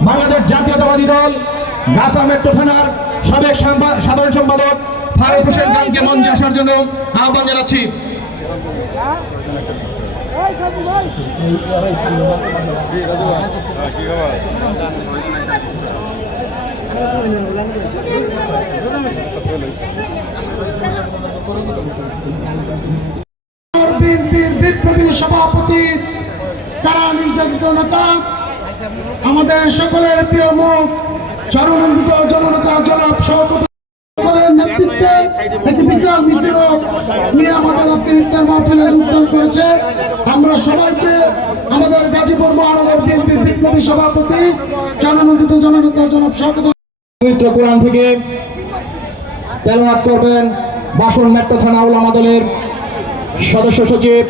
বাংলাদেশ জাতীয়তাবাদী দল, গাছা মেট্রো থানার সাবেক সাংবা- সাধারণ সম্পাদক ফারুক হোসেন খানকে মঞ্চে আসার জন্য আহ্বান জানাচ্ছি। বিপ্লবী সভাপতি তারা নির্যাতিত নেতা, আমাদের সকলের প্রিয় মুখ, জননন্দিত জননেতা জনাব সভাপতি নেতৃত্বে একটি বিশাল মিছিল নিয়ে আমাদের করেছে। আমরা সবাইকে আমাদের গাজীপুর মহানগর বিএনপির বিপ্লবী সভাপতি, জননন্দিত জননেতা জনাব সভাপতি পবিত্র কোরআন থেকে তেলাওয়াত করবেন বাসন মেট্রো থানা উলামা দলের সদস্য সচিব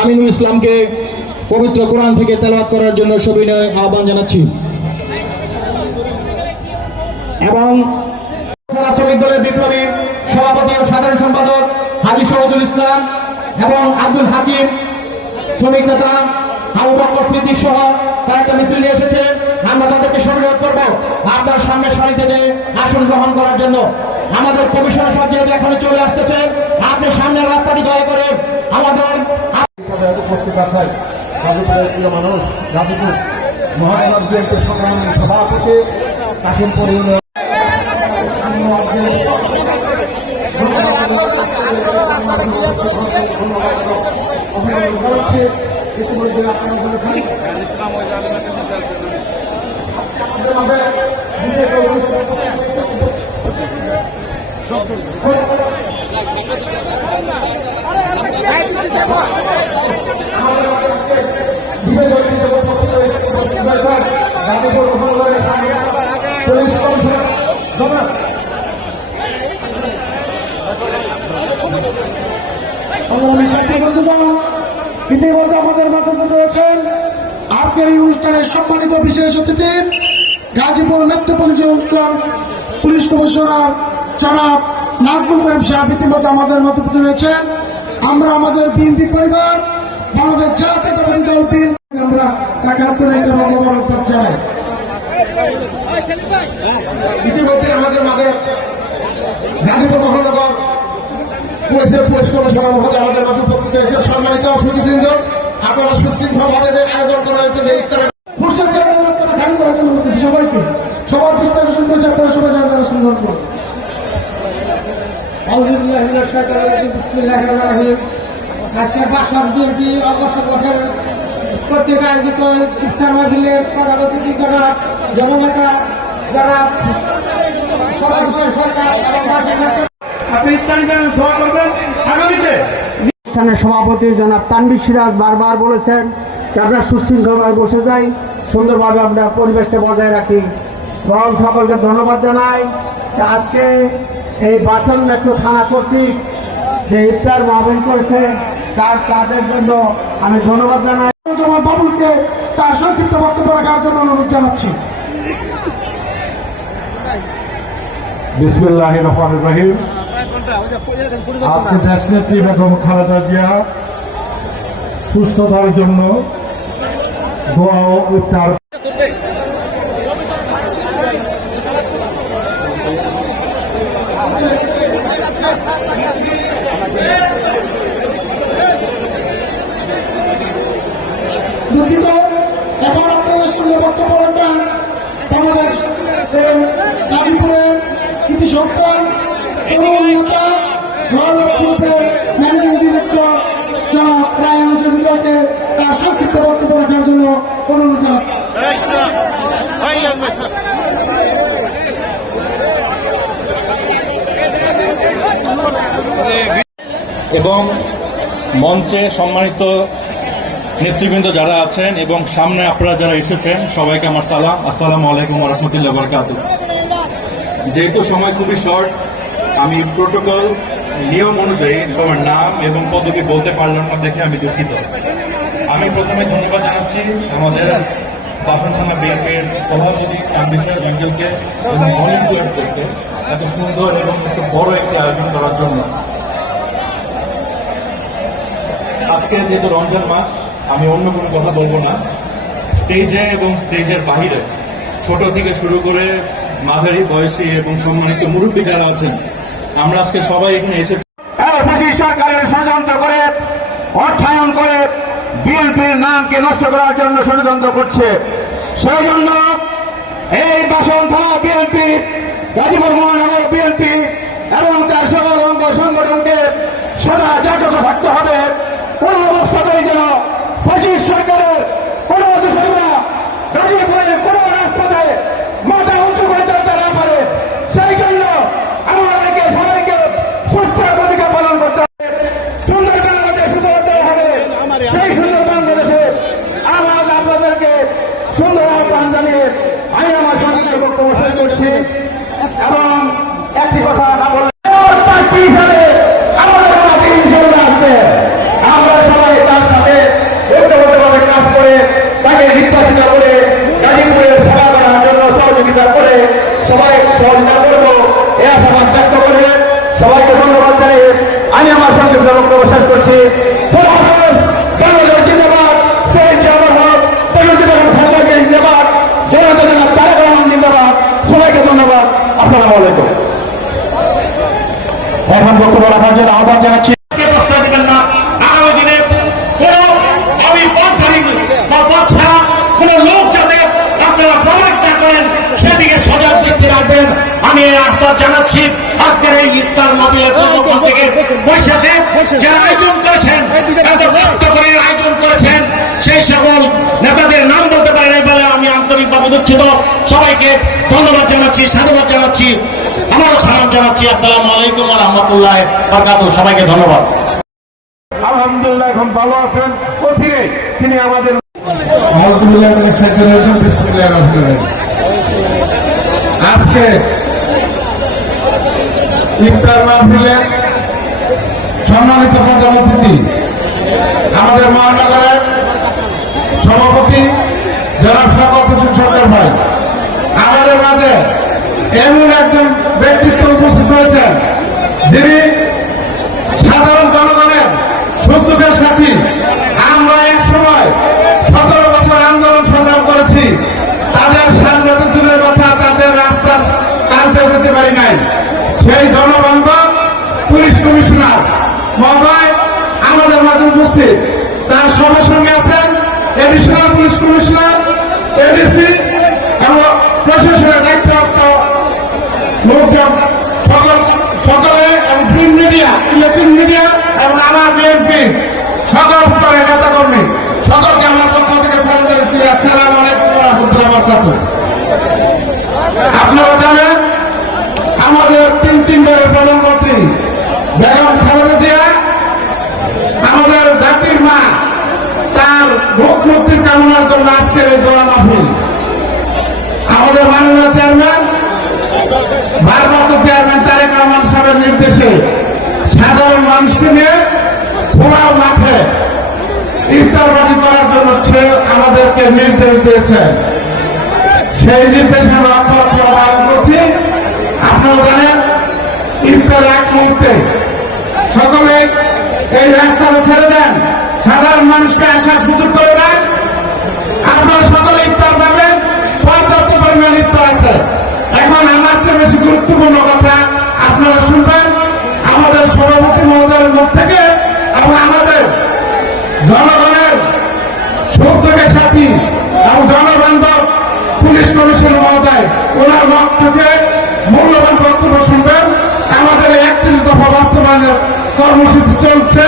আমিনুল ইসলামকে পবিত্র কোরআন থেকে তেলাওয়াত করার জন্য সবিনয় আহ্বান জানাচ্ছি। এবং শ্রমিক দলের বিপ্লবী সভাপতি ও সাধারণ সম্পাদক হাজি শহীদুল ইসলাম এবং আব্দুল হাকিম শ্রমিক নেতা আবু বকর সিদ্দিক সহ তারা একটা মিছিল নিয়ে এসেছে আমরা তাদেরকে অনুরোধ করব আপনার সামনে সারিতে যে আসন গ্রহণ করার জন্য আমাদের কমিশনার সব যেহেতু এখানে চলে আসতেছে আপনি সামনের রাস্তাটি দয়া করে আমাদের মানুষ গাজীপুর মহানগর সংগ্রামী সভাপতি কাশিমপুর ইউনিয়ন ইতিমধ্যে ইতিমধ্যে আমাদের মাধ্যমে রয়েছেন আজকের এই অনুষ্ঠানের সম্মানিত বিশেষ অতিথি গাজীপুর মেট্রোপলিটন পুলিশ কমিশনার জনাব নাজমুল করিম সাহেব ইতিমধ্যে আমাদের মধ্যে রয়েছেন আমরা আমাদের বিএনপি পরিবার, বাংলাদেশ জাতীয়তাবাদী দল বিএনপি, আমরা জানাই। ইতিমধ্যে আমাদের মাঝে গাজীপুর মহানগর পুলিশের পুলিশ কমিশনার মহোদয় আমাদের মাঝে উপস্থিত সম্মানিত আপনারা সুশৃঙ্খলভাবে আয়োজন করা হয়েছে খুশি চেয়ারম্যান আপনারা খালি করার জন্য বলতেছি সবাইকে। সবার দৃষ্টি আকর্ষণ করেছে আপনারা সবাই যারা যারা সুন্দর করুন আলহামদুলিল্লাহ মিনাশ শাইতানির রাজিম বিসমিল্লাহির রহমানির রহিম। আজকে বাসার বিএনপি অবসর মাঠের আয়োজিত ইফতার মাহফিলের প্রধান অতিথি জনাব জননেতা সরকার মাঠের আপনি ইফতার দোয়া করবেন। আগামীতে সভাপতি জনাব তানবির সিরাজ বারবার বলেছেন আমরা সুশৃঙ্খলভাবে বসে যাই সুন্দরভাবে আমরা পরিবেশটা বজায় রাখি। এবং সকলকে ধন্যবাদ জানাই আজকে এই বাসন মেট্রো থানা কর্তৃক যে ইফতার মাহবিল করেছে তার তাদের জন্য আমি ধন্যবাদ জানাই। তোমার বাবুলকে তার সংক্ষিপ্ত বক্তব্য রাখার জন্য অনুরোধ জানাচ্ছি। বিসমিল্লাহ রহমান রহিম। আজকে দেশনেত্রী বেগম খালেদা জিয়া সুস্থতার জন্য দোয়া ইফতার দুঃখিত এখন আপনাদের সঙ্গে বক্তব্য রাখবেন, বাংলাদেশ গাজীপুরের কৃতি সন্তান নেতা ম্যানেজিং ডিরেক্টর তার সংক্ষিপ্ত অনুরোধ জানাচ্ছি এবং মঞ্চে সম্মানিত নেতৃবৃন্দ যারা আছেন এবং সামনে আপনারা যারা এসেছেন সবাইকে আমার সালাম। আসসালামু আলাইকুম রহমতুল্লাহ বরকাত যেহেতু সময় খুবই শর্ট আমি প্রোটোকল নিয়ম অনুযায়ী সবার নাম এবং পদবি বলতে পারলাম না দেখে আমি দুঃখিত। আমি প্রথমে ধন্যবাদ জানাচ্ছি আমাদের বাসন থানা বিএনপির সভাপতি জঙ্গলকে ভলেন্টিয়ার করতে এত সুন্দর এবং এত বড় একটি আয়োজন করার জন্য। আজকে যেহেতু রমজান মাস, আমি অন্য কোনো কথা বলব না। স্টেজে এবং স্টেজের বাহিরে ছোট থেকে শুরু করে মাঝারি বয়সী এবং সম্মানিত মুরব্বী যারা আছেন, আমরা আজকে সবাই এখানে এসেছি। সরকারের ষড়যন্ত্র করে অর্থায়ন করে বিএনপির নামকে নষ্ট করার জন্য ষড়যন্ত্র করছে। সেই জন্য এই বাসন থানা বিএনপি গাজীপুর মহানগর বিএনপি এবং তার সকল অঙ্গ সংগঠনকে সদা জাগ্রত থাকতে হবে কোন অবস্থাতেই যেন ফসিস সরকারের কোন দোষরা গাজীপুরের কোন রাজপথে মাথা উঁচু করে চলতে না পারে সেই জন্য আমাদেরকে সবাইকে সুচ্ছার ভূমিকা পালন করতে হবে সুন্দর বাংলাদেশ উপলব্ধ হবে সেই সুন্দর বাংলাদেশে আমার আপনাদেরকে সুন্দর আহ্বান জানিয়ে আমি আমার সঙ্গে বক্তব্য শেষ করছি এবং একটি কথা না বললে প্রার্থী হিসাবে আমাদের মাঝে ইনশাল্লাহ আসবে আমরা সবাই তার সাথে ঐক্যবদ্ধভাবে কাজ করে তাকে নির্বাচিত করে গাজীপুরের সেবা করার জন্য সহযোগিতা করে সবাই সহযোগিতা করব এ আশাবাদ ব্যক্ত করে সবাইকে ধন্যবাদ জানিয়ে আমি আমার সংক্ষিপ্ত বক্তব্য শেষ করছি খোদা হাফেজ, বাংলাদেশ জিন্দাবাদ সেই জিয়াউর হক তরুণ জীবন খালেদাকে জিন্দাবাদ জনতা জনাব তারেক রহমান জিন্দাবাদ সবাইকে ধন্যবাদ আসসালামু আলাইকুম এখন বক্তব্য রাখার জন্য আহ্বান জানাচ্ছি প্রশ্রয় দিবেন না আগামী দিনে কোন আমি পথ ধরি বা পথ ছাড়া কোন লোক যাতে আপনারা প্রমাণ না করেন সেদিকে সজাগ রাখবেন। আমি এই আহ্বান জানাচ্ছি আজকের এই ইফতার মাহফিলের পূর্বক্ষণ থেকে। বৈশাখে যারা আয়োজন করেছেন এত কষ্ট করে আয়োজন করেছেন সেই সকল নেতাদের নাম বলতে পারেন এই বলে আমি আন্তরিকভাবে দুঃখিত। সবাইকে ধন্যবাদ জানাচ্ছি সাধুবাদ জানাচ্ছি আমারও সালাম জানাচ্ছি। আসসালামু আলাইকুম রহমতুল্লাহ বরকাত সবাইকে ধন্যবাদ। আলহামদুলিল্লাহ এখন ভালো আছেন। অচিরে তিনি আমাদের আলহামদুলিল্লাহ বিসমুল্লাহ রহমান। আজকে ইফতার মাহফিলে সম্মানিত প্রধান অতিথি আমাদের মহানগরের সভাপতি জনাব শকত হোসেন সরকার ভাই আমাদের মাঝে এমন একজন ব্যক্তিত্ব উপস্থিত হয়েছেন যিনি সাধারণ জনগণের সুখ দুঃখের সাথী আমরা এক সময় সতেরো বছর আন্দোলন সংগ্রাম করেছি তাদের সামনে তো দূরের কথা তাদের রাস্তার টানতে যেতে পারি নাই সেই জনবান্ধব পুলিশ কমিশনার মহোদয় আমাদের মাঝে উপস্থিত। তার সবার সঙ্গে আছেন এডিশনাল পুলিশ কমিশনার, এডিসি এবং প্রশাসনের দায়িত্বপ্রাপ্ত লোকজন। সকল এবং প্রিন্ট মিডিয়া, ইলেকট্রিক মিডিয়া এবং আমার বিএনপি, সকল স্তরের নেতা কর্মী সকলকে আমার পক্ষ থেকে সালাম আলাইকুম রহমতুল্লাহ বরকাতুহ। আপনারা জানেন, আমাদের তিন তিনবারের প্রধানমন্ত্রী বেগম খালেদা জিয়া আমাদের জাতির মা, তার ভোগ মুক্তি কামনার জন্য আজকের এই দোয়া মাহফিল। আমাদের মাননীয় চেয়ারম্যান, ভারপ্রাপ্ত চেয়ারম্যান তারেক রহমান সাহেবের নির্দেশে সাধারণ মানুষকে নিয়ে খোলা মাঠে ইফতার পার্টি করার জন্য সে আমাদেরকে নির্দেশ দিয়েছেন সেই নির্দেশ আমরা অক্ষর অক্ষর পালন করছি। আপনারা জানেন ইফতার এক মুহূর্তে সকলে এই রাস্তাটা ছেড়ে দেন। সাধারণ মানুষকে আসার সুযোগ করে দেন। আপনারা সকলে ইফতার পাবেন। পর্যাপ্ত পরিমাণ ইফতার আছে। এখন আমার চেয়ে বেশি গুরুত্বপূর্ণ কথা আপনারা শুনবেন। আমাদের সভাপতি মহোদয়ের মুখ থেকে এবং আমাদের জনগণের দুঃখের সাথী এবং জনবান্ধব পুলিশ কমিশন মহোদয়, ওনার মুখ থেকে মূল্যবান বক্তব্য শুনবেন। আমাদের একত্রিশ দফা বাস্তবায়নের কর্মসূচি চলছে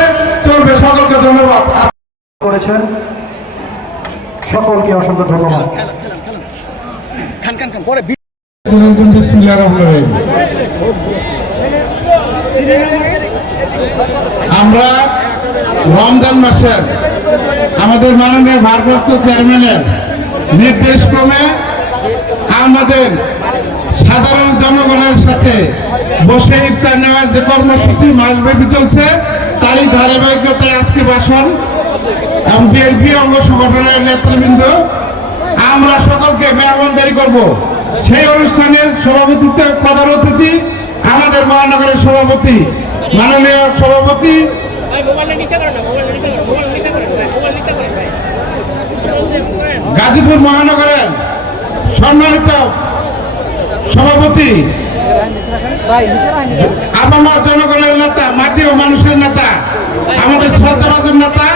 চলবে। সকলকে ধন্যবাদ। করেছেন। সকলকে অসংখ্য ধন্যবাদ। আমরা রমজান মাসের আমাদের মাননীয় ভারপ্রাপ্ত চেয়ারম্যানের নির্দেশ ক্রমে আমাদের সাধারণ জনগণের সাথে বসে ইফতার নেওয়ার যে কর্মসূচি মাসব্যাপী চলছে, তারই ধারাবাহিকতায় আজকে বাসন এবং বিএনপি অঙ্গ সংগঠনের নেতৃবৃন্দ, আমরা সকলকে মেহমানদারি করব। সেই অনুষ্ঠানের সভাপতিত্বের প্রধান অতিথি আমাদের মহানগরের সভাপতি, মাননীয় সভাপতি। গাজীপুর মহানগরের সম্মানিত সভাপতি আপামার জনগণের নেতা, মাটি ও মানুষের নেতা, আমাদের শ্রদ্ধাভাজন নেতা,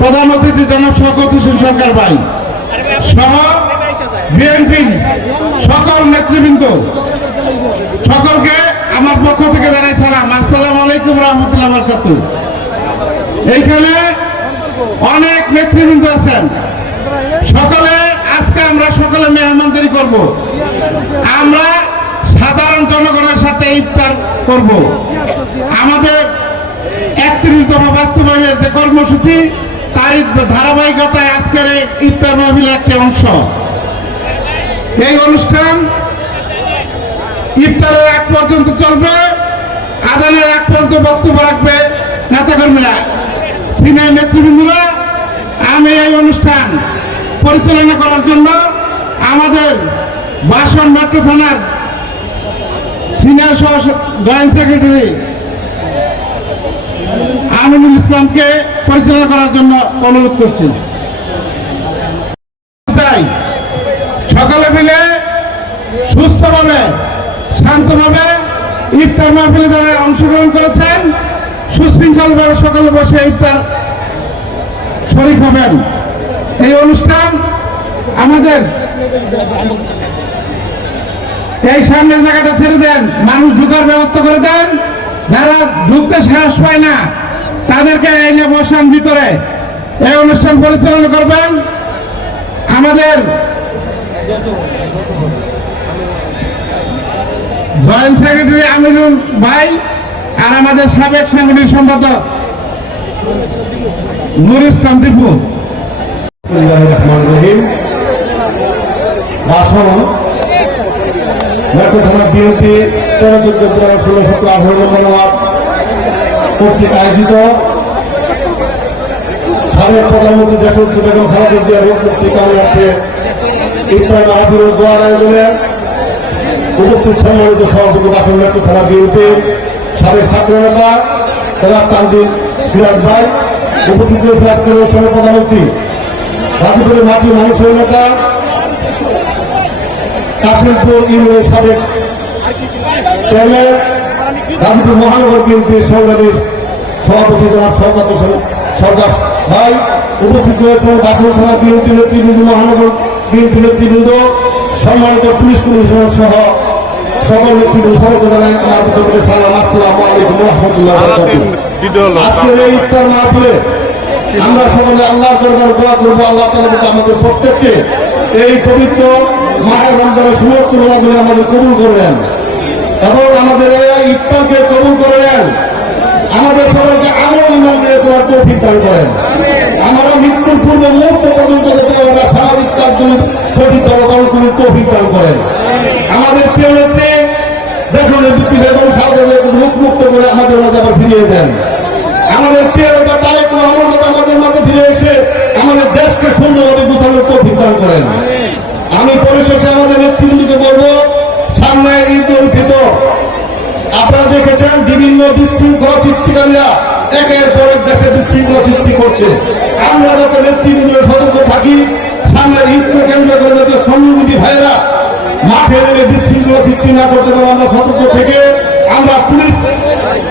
প্রধান অতিথি জনাব শওকত হোসেন সরকার ভাই, সহ বিএনপি সকল নেতৃবৃন্দ, সকলকে আমার পক্ষ থেকে জানাই সালাম। আসসালাম আলাইকুম রহমতুল্লাহ বরকাত এইখানে অনেক নেতৃবৃন্দ আছেন। সকলে, আজকে আমরা সকলে মেহমানদারি করব। আমরা সাধারণ জনগণের সাথে ইফতার করব। আমাদের একত্রিশ বাস্তবায়নের যে কর্মসূচি তারই ধারাবাহিকতায় আজকের এই ইফতার মাহফিলের একটি অংশ। এই অনুষ্ঠান ইফতারের আগ পর্যন্ত চলবে আদানের আগ পর্যন্ত বক্তব্য রাখবে নেতাকর্মীরা, সিনিয়র নেতৃবৃন্দরা। আমি এই অনুষ্ঠান পরিচালনা করার জন্য আমাদের বাসন মেট্রো থানার সিনিয়র সহ জয়েন্ট সেক্রেটারি আমিনুল ইসলামকে পরিচালনা করার জন্য অনুরোধ করছি। সকলে মিলে সুস্থভাবে, শান্তভাবে ইফতার মাহফিলে যারা অংশগ্রহণ করেছেন, সুশৃঙ্খলভাবে সকলে বসে ইফতার শরীর হবেন। এই অনুষ্ঠান আমাদের এই সামনের জায়গাটা ছেড়ে দেন, মানুষ ঢুকার ব্যবস্থা করে দেন। যারা ঢুকতে সাহস পায় না, তাদেরকে এনে বসান ভিতরে। এই অনুষ্ঠান পরিচালনা করবেন আমাদের জয়েন্ট সেক্রেটারি আমিরুল ভাই আর আমাদের সাবেক সাংগঠনিক সম্পাদক নুর ইসলাম রহিম। বাসন মেট্রো থানা বিএনপি তেরো চোদ্দ ষোলো সতেরো আঠারো নম্বর কর্তৃক আয়োজিত সাবেক প্রধানমন্ত্রী দেশরত্ন বেগম খালেদা জিয়ার রোগ মুক্তি কামনার্থে ইফতার মাহফিল দোয়ার আয়োজনে উপস্থিত সম্মানিত সভাপতি বাসন মেট্রো থানা বিএনপির সাবেক ছাত্র নেতা তানজিম সিরাজ ভাই উপস্থিত রয়েছে আজকের অনুষ্ঠানে প্রধানমন্ত্রী। গাজীপুরের মাটি মানুষের নেতা কাশিমপুর ইউনিয়নের সাবেক চেয়ারম্যান গাজীপুর মহানগর বিএনপির সংগ্রামীর সভাপতি জনাব সরকার ভাই উপস্থিত রয়েছেন বাসন থানা বিএনপি নেতৃবৃন্দ মহানগর বিএনপি নেতৃবৃন্দ সম্মানিত পুলিশ কমিশনার সহ সকল নেতৃবৃন্দ সবাইকে জানাই আমার সালাম আসসালামু আলাইকুম রহমতুল্লাহ আজকের এই ইফতার মাহফিলে আমরা সকলে আল্লাহর দরবার দোয়া করব আল্লাহ তালা আমাদের প্রত্যেককে এই পবিত্র মায়ের রমজানের সমস্ত রোজাগুলি আমাদের কবুল করবেন এবং আমাদের এই ইফতারকে কবুল করে নেন আমাদের সকলকে আমল ইমান নিয়ে চলার তৌফিক দান করেন। আমরা মৃত্যুর পূর্ব মুহূর্ত পর্যন্ত যাতে আমরা সামাজিক কাজগুলি সঠিকভাবে পালন করি, তৌফিক দান করেন। আমাদের প্রিয় নেত্রী দেশের নেতৃত্ব বেগম খালেদা মুখ মুক্ত করে আমাদের মাঝে আবার ফিরিয়ে দেন। আমাদের প্রিয় নেতা তারেক রহমান আমাদের মাঝে ফিরে এসে আমাদের দেশকে সুন্দরভাবে গুছানোর তৌফিক দান করেন। আমি পরিশেষে আমাদের নেতৃবৃন্দকে বলব, সামনে ঈদ উল ফিতর। আপনারা দেখেছেন বিভিন্ন বিশৃঙ্খলা সৃষ্টিকারীরা একের পর এক দেশে বিশৃঙ্খলা সৃষ্টি করছে। আমরা যাতে নেতৃবৃন্দ সতর্ক থাকি, সামনের ঈদকে কেন্দ্র করে যাতে শ্রমিকজীবী ভাইয়েরা মাঠে নেমে বিশৃঙ্খলা সৃষ্টি না করতে পারে, আমরা সতর্ক থেকে আমরা পুলিশ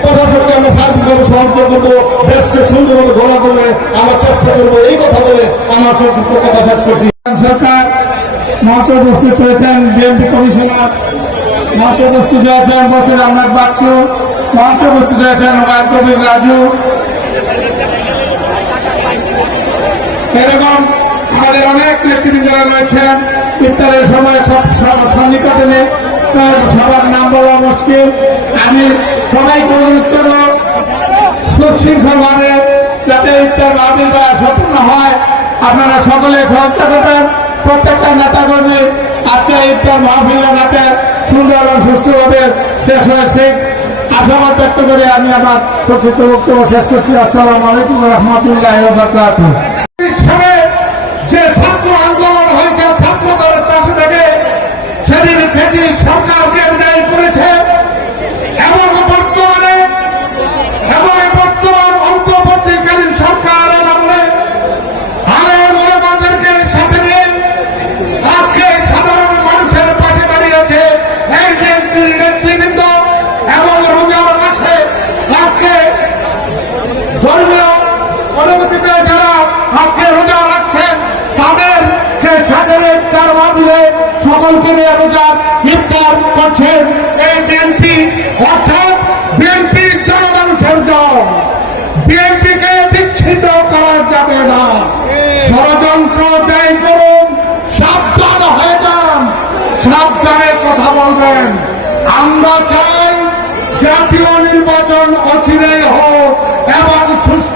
প্রশাসনকে আমরা সার্বিকভাবে সহযোগিতা করব, দেশকে সুন্দরভাবে গড়া করলে আমরা চেষ্টা করব, এই কথা বলে আমার সংক্ষিপ্ত কথা করছি। সরকার মঞ্চে উপস্থিত হয়েছেন বিএনপি কমিশনার। মঞ্চে উপস্থিত হয়েছেন বসির আহমেদ বাচ্চু। মঞ্চে উপস্থিত হয়েছেন হুমায়ুন কবির রাজু। এরকম আমাদের অনেক নেতৃবৃন্দরা রয়েছেন। ইফতারের সময় সব সব- সন্নিকটে নেই। তার সবার নাম বলা মুশকিল। আমি সবাইকে অনুরোধ করব সুশৃঙ্খলভাবে যাতে ইফতার মাহফিলটা সম্পূর্ণ হয়। আপনারা সকলে সহযোগিতা করবেন প্রত্যেকটা নেতা কর্মী আজকে ইফতার মাহফিলটা যাতে সুন্দর এবং সুষ্ঠুভাবে শেষ হয়েছে আশাবাদ ব্যক্ত করে আমি আমার সংক্ষিপ্ত বক্তব্য শেষ করছি। আসসালামু আলাইকুম রহমতুল্লাহ ধর্মীয় অনুভূতিতে যারা আজকে রোজা রাখছেন, তাদের সাধারণ তার মামলে সকলকে নিয়ে রোজা ইফতার করছেন। এই বিএনপি অর্থাৎ বিএনপি জনমানুষের দল। বিএনপিকে বিচ্ছিন্ন করা যাবে না। ষড়যন্ত্র যাই করুন, সাবধান হয়ে যান, সাবধানে কথা বলবেন। আমরা চাই জাতীয় নির্বাচন অচিরেই হোক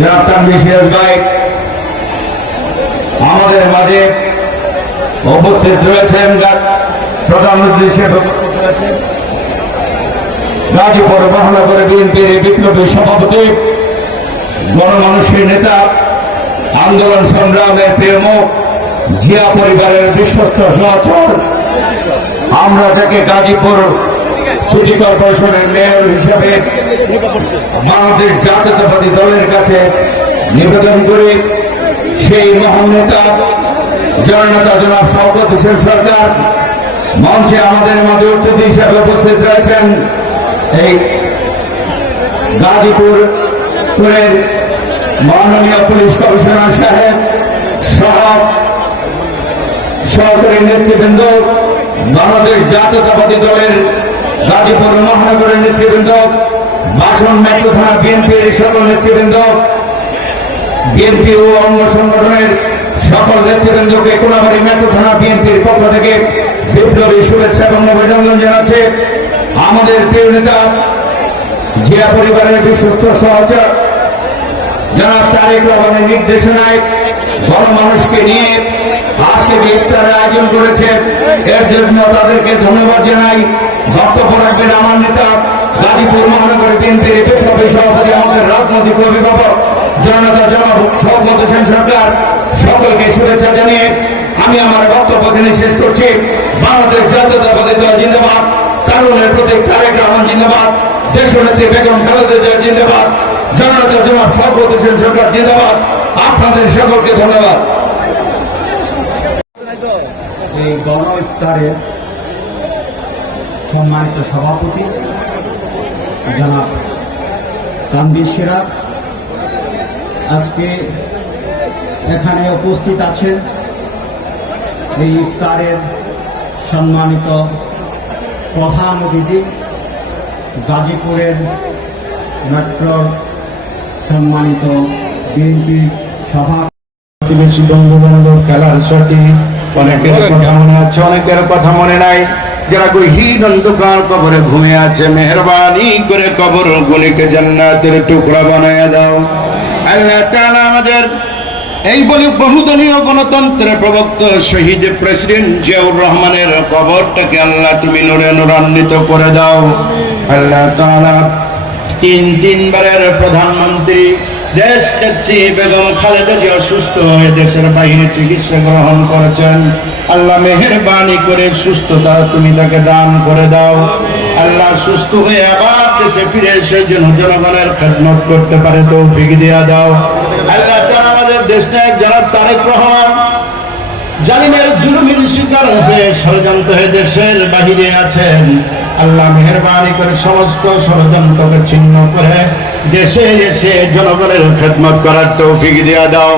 জনাব তানভীর সিরাজ ভাই, আমাদের মাঝে উপস্থিত রয়েছেন প্রধানমন্ত্রী রয়েছেন গাজীপুর মহানগর বিএনপির বিপ্লবী সভাপতি, গণমানুষের নেতা, আন্দোলন সংগ্রামের প্রেমক, জিয়া পরিবারের বিশ্বস্ত সহচর। আমরা যাকে গাজীপুর সিটি কর্পোরেশনের মেয়র হিসেবে বাংলাদেশ জাতীয়তাবাদী দলের কাছে নিবেদন করি সেই মহান নেতা, জননেতা জনাব শওকত হোসেন সরকার মঞ্চে আমাদের মাঝে অতিথি হিসেবে উপস্থিত রয়েছেন। এই গাজীপুর মাননীয় পুলিশ কমিশনার সাহেব সহ সহকারী নেতৃবৃন্দ বাংলাদেশ জাতীয়তাবাদী দলের গাজীপুর মহানগরের নেতৃবৃন্দ বাসন মেট্রো থানা বিএনপির সকল নেতৃবৃন্দ, বিএনপি ও অন্য সংগঠনের সকল নেতৃবৃন্দকে কোনাবাড়ি মেট্রো থানা বিএনপির পক্ষ থেকে বিপ্লবী শুভেচ্ছা এবং অভিনন্দন জানাচ্ছে। আমাদের প্রিয় নেতা, জিয়া পরিবারের বিশ্বস্ত সহচর, জনাব তারেক রহমানের নির্দেশনায় গণমানুষকে নিয়ে আজকে ইফতারের আয়োজন করেছে। এর জন্য তাদেরকে ধন্যবাদ জানাই। বক্তব্য রাখবেন আমার নেতা গাজীপুর মহানগর বিএনপির বিপ্লবী সভাপতি আমাদের রাজনৈতিক অভিভাবক, জনতা জনাব শওকত হোসেন সরকার, সকলকে শুভেচ্ছা জানিয়ে আমি আমার বক্তব্য এখানে শেষ করছি। বাংলাদেশ জাতীয়তাবাদী দল জিন্দাবাদ কারণের প্রতীক তারেক রহমান জিন্দাবাদ, দেশনেত্রী বেগম খালেদা জিয়া জিন্দাবাদ, জনতা জনাব শওকত হোসেন সরকার জিন্দাবাদ। আপনাদের সকলকে ধন্যবাদ। এই গণ ইফতারের সম্মানিত সভাপতি জনাব তানবির সিরাজ আজকে এখানে উপস্থিত আছেন। এই ইফতারের সম্মানিত প্রধান অতিথি গাজীপুরের মেট্রোর সম্মানিত বিএনপি সভা প্রতিবেশী বন্ধু বান্ধব খেলার সাথী অনেকের কথা মনে আছে অনেকের কথা মনে নাই। যারা গহীন অন্ধকার কবরে ঘুমিয়ে আছে, মেহরবানি করে কবর গুলিকে জান্নাতের টুকরা বানায় দাও। আল্লাহ তাআলা আমাদের এই বলে বহুদলীয় গণতন্ত্রের প্রবক্ত শহীদ প্রেসিডেন্ট জিয়াউর রহমানের কবরটাকে আল্লাহ তুমি নূরে নূরান্বিত করে দাও। আল্লাহ তাআলা তিন তিনবারের প্রধানমন্ত্রী দেশ নেত্রী বেগম খালেদা জিয়া সুস্থ হয়ে দেশের বাইরে চিকিৎসা গ্রহণ করেছেন। আল্লাহ মেহেরবানি করে সুস্থতা তুমি তাকে দান করে দাও। আল্লাহ সুস্থ হয়ে আবার দেশে ফিরে এসে যেন জনগণের খেদমত করতে পারে তৌফিক দিয়া দাও। আল্লাহ তারা আমাদের দেশ নায়ক জনাব তারেক রহমান, জালিমের জুলুমের শিকার হয়ে ষড়যন্ত্র হয়ে দেশের বাহিরে আছেন। আল্লাহ মেহরবানি করে সমস্ত ষড়যন্ত্রকে ছিন্ন করে দেশে এসে জনগণের খেদমত করার তৌফিক দিয়া দাও।